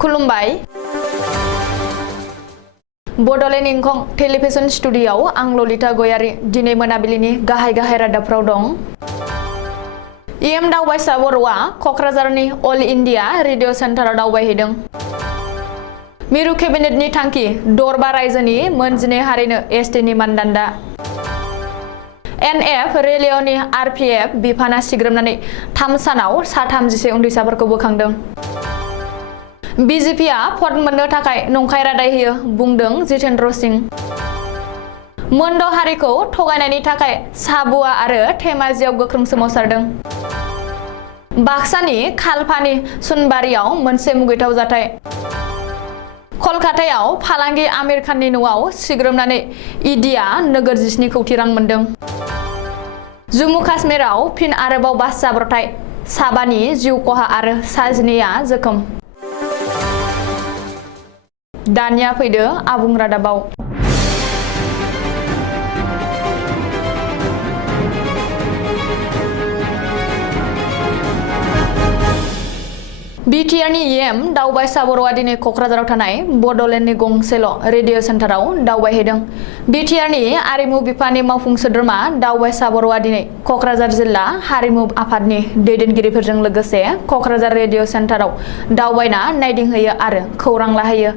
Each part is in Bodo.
खुलुमबाय बड'लेण्ड इंखं टेलिभिजन स्टुडिय'आव आं ललिता गयारी दिनै मोनाबिलिनि गाहाय रादाबफ्राव दं। इएम दावबायसा बर'आ क'क्राझारनि अल इन्डिया रेडिअ सेन्टाराव दावबायहैदों। मिरु केबिनेटनि थांखि दरबा रायजोनि मोन 12 हारिनो एसटिनि मानदान्दा। एनएफ रेलिअ'नि आरपिएफ बिफाना सिग्रोमनानै 3 सानाव 33 उन्दैसाफोरखौ बोखांदों। बिजेपिआ भट मोननो थाखाय नंखाय रादाय होयो बुंदों जितेन्द्र सिंह। मोनद' हारिखौ थगायनायनि थाखाय साबुआ आरो धेमाजियाव गोख्रों सोमावसारदों। बाक्सानि खालपानि सुनबारियाव मोनसे मुगैथाव जाथाय। कलकातायाव फालांगि आमिर खाननि न'आव सिग्रोमनानै इडिआ नोगोर 17 कौटि रां मोनदों। जम्मु काश्मीराव फिन आरोबाव बास जाब्रबथाय 7नि जिउ खहा आरो 19आ जोखोम। दानिया फैदो आबुं रादाबाव। बिटिआरनि इएम दावबायसा बर'आ दिनै क'क्राझाराव थानाय बड'लेण्डनि गंसेल' रेडिअ सेन्टाराव दावबायहैदों। बिटिआरनि आरिमु बिफाननि मावफुं सोद्रोमा दावबायसा बर'आ दिनै क'क्राझार जिल्ला हारिमु आफादनि दैदेनगिरिफोरजों लोगोसे क'क्राझार रेडिअ सेन्टाराव दावबायना नायदिंहैयो आरो खौरां लाहैयो।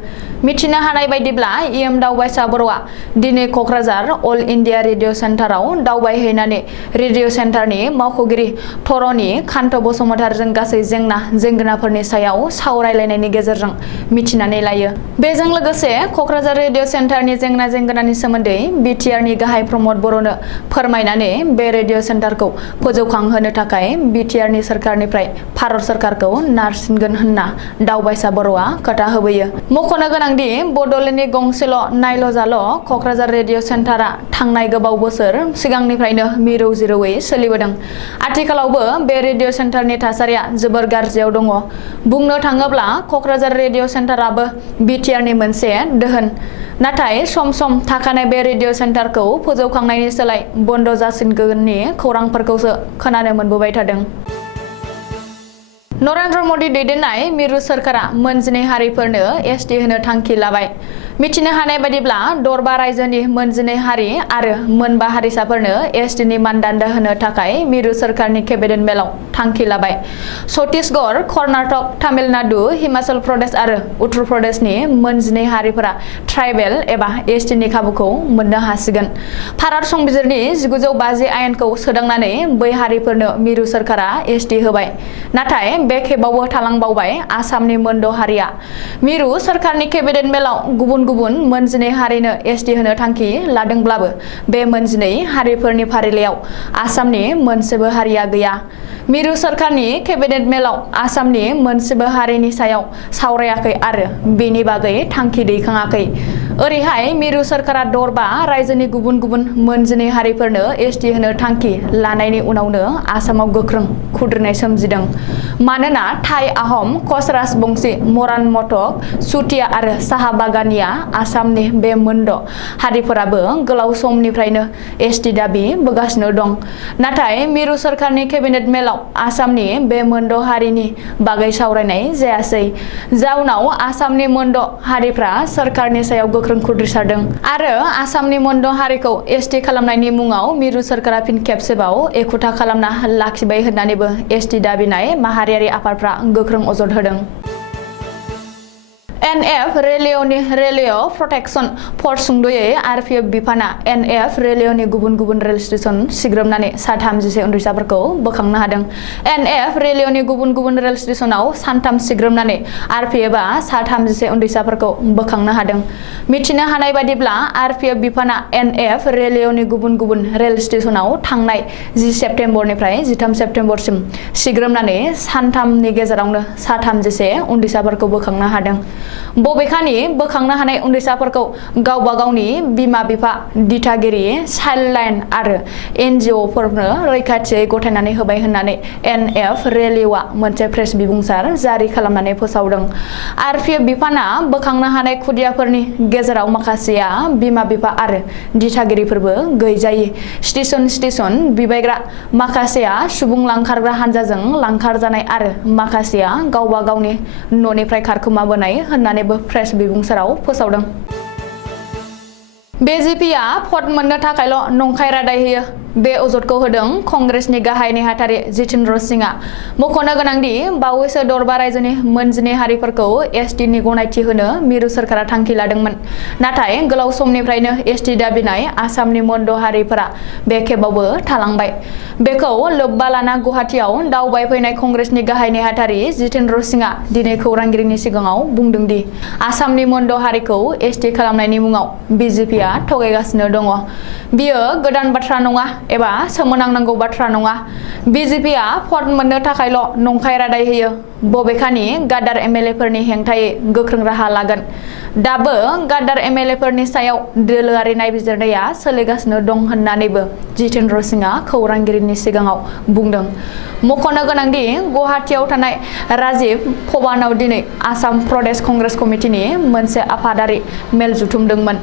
मिथिनो हानाय बायदिब्ला इएम दावबायसा बर'आ दिनै क'क्राझार अल इन्डिया रेडिअ सेन्टाराव दावबायहैनानै रेडिअ सेन्टारनि मावख'गिरि धरणी कान्त बसुमतारीजों गासै जेंनाफोरनि सायाव सावरायलायनायनि गेजेरजों मिथिनानै लायो। बेजों लोगोसे क'क्राझार रेडिअ सेन्टारनि जेंनानि सोमोन्दै बिटिआरनि गाहाय प्रमद बर'नो फोरमायनानै बे रेडिअ सेन्टारखौ फोजौखांहोनो थाखाय बिटिआरनि सोरखारनिफ्राय भारत सोरखारखौ नारसिनगोन होनना दावबायसा बर'आ खोथा होबोयो। मख'नो गोनांदि बड'लेण्डनि गंसेल' नायल' क'क्राझार रेडिअ सेन्टारा थांनाय गोबाव बोसोर सिगांनिफ्रायनो मिरौ जिरौयै सोलिबोदों। आथिखालावबो बे रेडिअ सेन्टारनि थासारिया जोबोर गाज्रियाव दङ। बुंनो थाङोब्ला क'क्राझार रेडिअ सेन्टाराबो बिटिआरनि मोनसे दोहोन। नाथाय सम थाखानाय बे रेडिअ सेन्टारखौ फोजौखांनायनि सोलाय बन्द जासिगोननि खौरांफोरखौसो खोनानो मोनबोबाय थादों। नरेन्द्र मदि दैदेननाय मिरु सोरखारा मोन 12 हारिफोरनो एसटि होनो थांखि लाबाय। मिथिनो हानाय बायदिब्ला दरबा रायजोनि मोन 12 हारि आरो मोन 5 हारिसाफोरनो एसटिनि मानदान्दा होनो थाखाय मिरु सोरखारनि केबिनेट मेलाव थांखि लाबाय। छत्तीसगढ़, कर्नाटक, तामिलनाडु, हिमाचल प्रदेश आरो उत्तर प्रदेशनि मोन 12 हारिफोरा ट्राइबेल एबा एसटिनि खाबुखौ मोननो हासिगोन। भारत संबिजिरनि 1950 आयेनखौ सोदांनानै बै हारिफोरनो मिरु सोरखारा एसटि होबाय। नाथाय बे खेबावबो थालांबावबाय आसामनि मोनद' हारिया। मिरु सोरखारनि केबिनेट मेलाव गुबुन मोन 12 हारिनो एसटि होनो थांखि लादोंब्लाबो बे मोन 12 हारिफोरनि फारिलाइयाव आसामनि मोनसेबो हारिया गैया। मिरु सोरखारनि केबिनेट मेलाव आसामनि मोनसेबो हारिनि सायाव सावरायाखै आरो बेनि बागै थांखि दैखाङाखै। ओरैहाय मिरु सोरखारा दरबा रायजोनि गुबुन मोन 12 हारिफोरनो एसटि होनो थांखि लानायनि उनावनो आसामाव गोख्रों खुद्रिनाय सोमजिदों। मानोना थाई, आहम, कच राजबंशी, मरान, मटक, चुटिया आरो साहा बागानिया आसामनि बे मोनद' हारिफोराबो गोलाव समनिफ्रायनो एसटि दाबि बोगासिनो दं। नाथाय मिरु सोरखारनि केबिनेट मेलाव आसामनि बे मोनद' हारिनि बागै सावरायनाय जायासै। जाउनाव आसामनि मोनद' हारिफ्रा सोरखारनि सायाव गोख्रों खुद्रिसारदों आरो आसामनि मोनद' हारिखौ एसटि खालामनायनि मुङाव मिरु सोरखारा फिन खेबसेबाव एखुथा खालामना लाखिबाय होननानैबो एसटि दाबिनाय माहारियारि आफादफ्रा गोख्रों अजद होदों। एनएफ रेलिअ'नि रेलिअ' प्रटेक्शन फर्स सुंद'यै आरपिएफ बिफाना एनएफ रेलिअ'नि गुबुन रेल स्टेशन सिग्रोमनानै 33 उन्दैसाफोरखौ बोखांनो हादों। एनएफ रेलिअ'नि गुबुन रेल स्टेशनाव सानथाम सिग्रोमनानै आरपिएफआ 33 उन्दैसाफोरखौ बोखांनो हादों। मिथिनो हानाय बायदिब्ला आरपिएफ बिफाना एनएफ रेलिअ'नि गुबुन रेल स्टेशनाव थांनाय 10 सेप्तेम्बरनिफ्राय 13 सेप्तेम्बरसिम सिग्रोमनानै सानथामनि गेजेरावनो 33 उन्दैसाफोरखौ बोखांनो हादों। बबेखानि बोखांनो हानाय उन्दैसाफोरखौ गावबा गावनि बिमा बिफा दिथागिरि चाइल्ड लाइन आरो NGO-फोरनो रैखाथियै गथायनानै होबाय होननानै NF रेलिउआ मोनसे प्रेस बिबुंसार जारि खालामनानै फोसावदों। RPF बिफाना बोखांनो हानाय खुदियाफोरनि गेजेराव माखासेया बिमा बिफा आरो दिथागिरिफोरबो गैजायै स्टेशन बिबायग्रा, माखासेया सुबुं लांखारग्रा हानजाजों लांखारजानाय आरो माखासेया गावबा गावनि न'निफ्राय खारखोमाबोनाय होननानैबो प्रेस बिबुंसाराव फोसावदों। BJPआ भट मोननो थाखायल' नंखाय रादाय होयो। बे अजदखौ होदों कंग्रेसनि गाहाय नेहाथारि जितेन्द्र सिंहआ। मख'नो गोनांदि बावैसो दरबा रायजोनि मोन 12 हारिफोरखौ ST नि गनायथि होनो मिरु सोरखारा थांखि लादोंमोन। नाथाय गोलाव समनिफ्रायनो ST दाबिनाय आसामनि मोन 6 हारिफोरा बे खेबावबो थालांबाय। बेखौ लोब्बा लाना गुवाहाटीआव दावबायफैनाय कंग्रेसनि गाहाय नेहाथारि जितेन्द्र सिंहआ दिनै खौरांगिरिनि सिगाङाव बुंदों दि आसामनि मोन 6 हारिखौ ST खालामनायनि मुङाव BJPआ थगायगासिनो दङ। बियो गोदान बाथ्रा नङा एबा सोमोनांनांगौ बाथ्रा नङा। BJPआ भट मोननो थाखायल' नंखाय रादाय होयो। बबेखानि गादार MLA-फोरनि हेंथायै गोख्रों राहा लागोन। दाबो गादार MLA-फोरनि सायाव दोलोआरि नायबिजिरनाया सोलिगासिनो दं होननानैबो जितेन्द्र सिंहआ खौरांगिरिनि सिगाङाव बुंदों। मख'नो गोनांदि गुवाहाटीआव थानाय राजीव भवनाव दिनै आसाम प्रदेश कंग्रेस कमिटिनि मोनसे आफादारि मेल जथुमदोंमोन।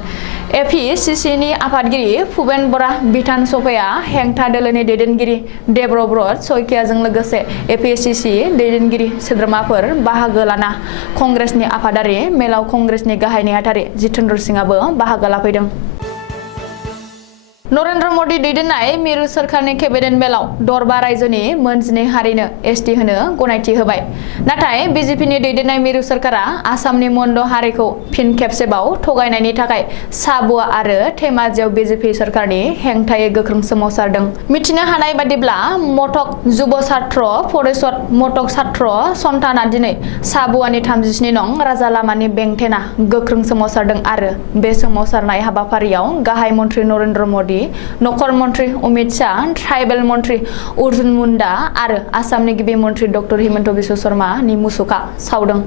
APCC-नि आफादगिरि भुपेन बरा बिधान सभाया हेंथा दोलोनि दैदेनगिरि देबब्रत शइकियाजों लोगोसे APCC दैदेनगिरि सोद्रोमाफोर बाहागो लाना कंग्रेसनि आफादारि मेलाव कंग्रेसनि गाहाय नेहाथारि जितेन्द्र सिंहआबो बाहागो लाफैदों। नरेन्द्र मदि दैदेननाय मिरु सोरखारनि केबिनेट मेलाव दरबा रायजोनि मोन 12 हारिनो ST होनो गनायथि होबाय। नाथाय BJPनि दैदेननाय मिरु सोरखारा आसामनि मोन 6 हारिखौ फिन खेबसेबाव थगायनायनि थाखाय साबुआ आरो धेमाजियाव BJP सोरखारनि हेंथायै गोख्रों सोमावसारदों। मिथिनो हानाय बादिब्ला मटक जुब छात्र परिषद मटक छात्र सन्ताना दिनै साबुआनि 37 नं राजा लामानि बेंथेना गोख्रों सोमावसारदों आरो बे सोमावसारनाय हाबाफारियाव गाहाय मन्त्रि नरेन्द्र मदि, नखर मन्त्रि अमित शाह, ट्राइबेल मन्त्रि अर्जुन मुन्डा आरो आसामनि गिबि मन्त्रि डक्टर हिमन्त बिश्व शर्मानि मुसुखा सावदों।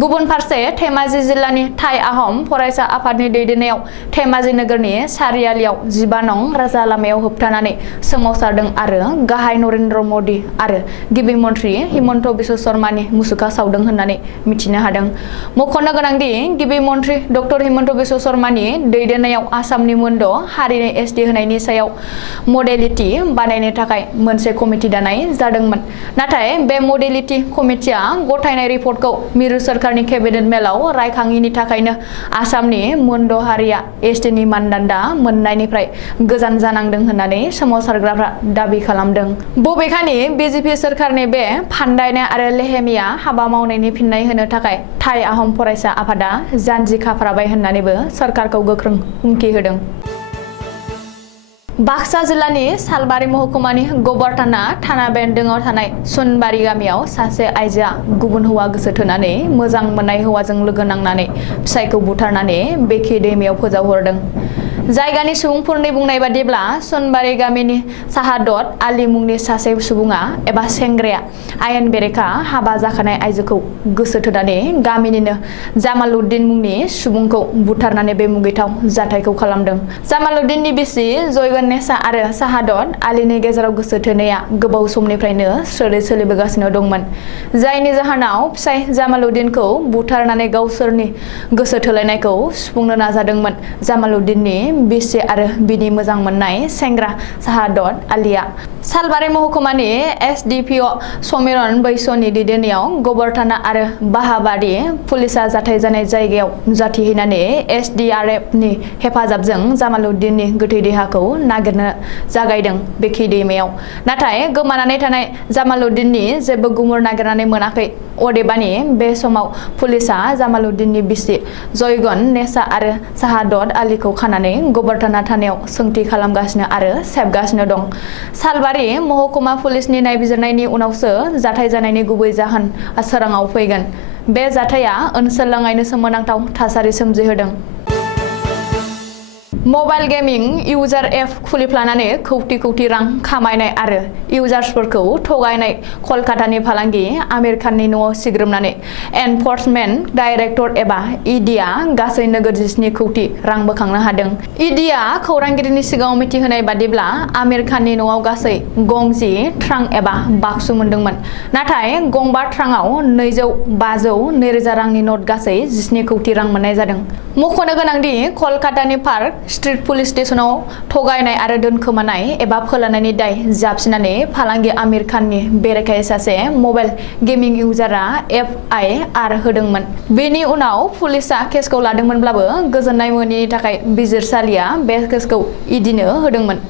गुबुन फारसे धेमाजि जिल्लानि थाइ आहम फरायसा आफादनि दैदेननायाव धेमाजि नोगोरनि सारियालियाव 15 नं राजा लामायाव होबथानानै सोमावसारदों आरो गाहाय नरेन्द्र मदि आरो गिबि मन्त्रि हिमन्त बिश्व शर्मानि मुसुखा सावदों होननानै मिथिनो हादों। मख'नो गोनांदि गिबि मन्त्रि डक्टर हिमन्त बिश्व शर्मानि दैदेननायाव आसामनि मोन 6 हारिनि ST होनायनि सायाव मडेलिटि बानायनो थाखाय मोनसे कमिटि दानाय जादोंमोन। नाथाय बे मडेलिटि कमिटिआ गथायनाय रिपर्टखौ मिरु सोरखारनि केबिनेट मेलाव रायखाङिनि थाखायनो आसामनि मोन 6 हारिया ST-नि मानदान्दा मोननायनिफ्राय गोजान जानांदों होननानै सोमावसारग्राफ्रा दाबि खालामदों। बबेखानि BJP सोरखारनि बे फान्दायनाय आरो लेहेमिया हाबा मावनायनि फिननाय होनो थाखाय थाइ आहम फरायसा आफादा जानजि खाफ्राबाय होननानैबो सोरखारखौ गोख्रों हुमखि होदों। बाक्सा जिल्लानि सालबारि महकुमानि गबरथाना थाना बेन्दोङाव थानाय सुनबारि गामियाव सासे आइजोआ गुबुन हौवा गोसो थोनानै मोजां मोननाय हौवाजों लोगो नांनानै फिसायखौ बुथारनानै बेखि दैमायाव फोजावहरदों। जायगानि सुबुंफोरनि बुंनाय बादिब्ला सुनबारि गामिनि साहादत आली मुंनि सासे सुबुङा एबा सेंग्राया आयेन बेरेखा हाबा जाखानाय आइजोखौ गोसो थोनानै गामिनिनो जामालुद्दिन मुंनि सुबुंखौ बुथारनानै बे मुगैथाव जाथायखौ खालामदों। जामालुद्दिननि बिसि जयगन्नेसा आरो साहादत आलीनि गेजेराव गोसो थोनाया गोबाव समनिफ्रायनो स्रोदै सोलिबोगासिनो दंमोन। जायनि जाहोनाव फिसाय जामालुद्दिनखौ बुथारनानै गावसोरनि गोसो थोलायनायखौ सुफुंनो नाजादोंमोन। जामालुद्दिननि बिसि आरो बिनि मोजां मोननाय सेंग्रा साहादत आलीया सालबारि महकुमानि SDPO समिरन बैस'नि दैदेननायाव गबरथाना आरो बाहाबारि पुलिसा जाथाय जानाय जायगायाव नुजाथिहैनानै SDRF-नि हेफाजाबजों जामालुद्दिननि गोथै देहाखौ नागिरनो जागायदों बेखि दैमायाव। नाथाय गोमानानै थानाय जामालुद्दिननि जेबो गुमुर नागिरनानै मोनाखै। अदेबानि बे समाव पुलिसा जामालुद्दिननि बिसि जयगन्नेसा आरो साहादत आलीखौ खानानै गबरथाना थानायाव सोंथि खालामगासिनो आरो सेबगासिनो दं। सालबारि महकुमा पुलिसनि नायबिजिरनायनि उनावसो जाथाय जानायनि गुबै जाहोन सोराङाव फैगोन। बे जाथाया ओनसोल नाङैनो सोमोनांथाव थासारि सोमजिहोदों। मबाइल गेमिं इउजार एप खुलिफ्लानानै कौटि कौटि रां खामायनाय आरो इउजार्सफोरखौ थगायनाय कलकातानि फालांगि आमिर खाननि न'आव सिग्रोमनानै एनफर्समेन्ट डाइरेक्टर एबा ईडीआ गासै नोगोद 17 कौटि रां बोखांनो हादों। ईडीआ खौरांगिरिनि सिगाङाव मिथिहोनाय बादिब्ला आमिर खाननि न'आव गासै गंजि ट्रां एबा बाक्सु मोनदोंमोन, नाथाय गंबा ट्रांआव 200, 500, 2000 रांनि नट गासै 17 कौटि रां मोननाय जादों। मख'नो गोनांदि कलकातानि पार्क स्ट्रीट पुलिस स्टेशनाव थगायनाय आरो दोनखोमानाय एबा फोलानायनि दाय जाबसिननानै फालांगि आमिर खाननि बेरेखायै सासे मबाइल गेमिं इउजारआ एफआइआर होदोंमोन। बेनि उनाव पुलिसआ केसखौ लादोंमोनब्लाबो गोजोननाय मोनैनि थाखाय बिजिरसालिया बे केसखौ ईडीनो होदोंमोन।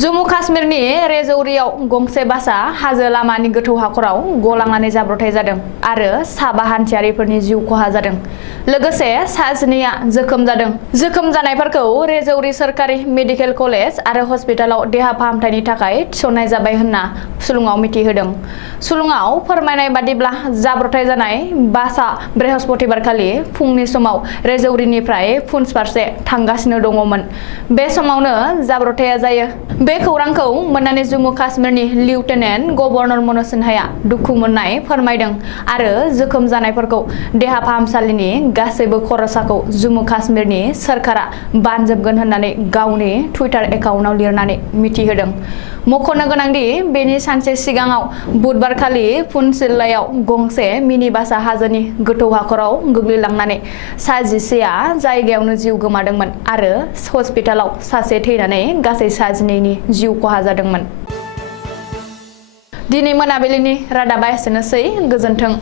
जम्मू काश्मीरनि रेजौरीआव गंसे बासआ हाजो लामानि गोथौ हाखराव गलांनानै जाब्रबथाय जादों आरो साबा हान्थियारिफोरनि जिउ खहा जादों, लोगोसे सा-7आ जोखोम जादों। जोखोम जानायफोरखौ रेजौरी सोरखारि मेडिकेल कलेज आरो हस्पिटालाव देहा फाहामथायनि थाखाय थिसननाय जाबाय होनना सुलुङाव मिथिहोदों। सुलुङाव फोरमायनाय बादिब्ला जाब्रबथाय जानाय बासआ बृहस्पतिबारखालि फुंनि समाव रेजौरीनिफ्राय पुंछ फारसे थांगासिनो दङमोन। बे समावनो जाब्रबथाया जायो। बे खौरांखौ मोननानै जम्मू काश्मीरनि लेफ्टिनेन्ट गभर्नर मनज सिन्हाया दुखु मोननाय फोरमायदों आरो जोखोम जानायफोरखौ देहा फाहामसालिनि गासैबो खरसाखौ जम्मू काश्मीरनि सोरखारा बानजोबगोन होननानै गावनि टुइटार एकाउन्टआव लिरनानै मिथिहोदों। मख'नो गोनांदि बेनि सानसे सिगाङाव बुधबारखालि पुंछ जिल्लायाव गंसे मिनि बासआ हाजोनि गोथौ हाखराव गोग्लैलांनानै सा-10आ जायगायावनो जिउ गोमादोंमोन आरो हस्पिटालाव सासे थैनानै गासै सा-12नि जिउ खहा जादोंमोन। दिनै मोनाबिलिनि रादाबा एसेनोसै, गोजोन्थों।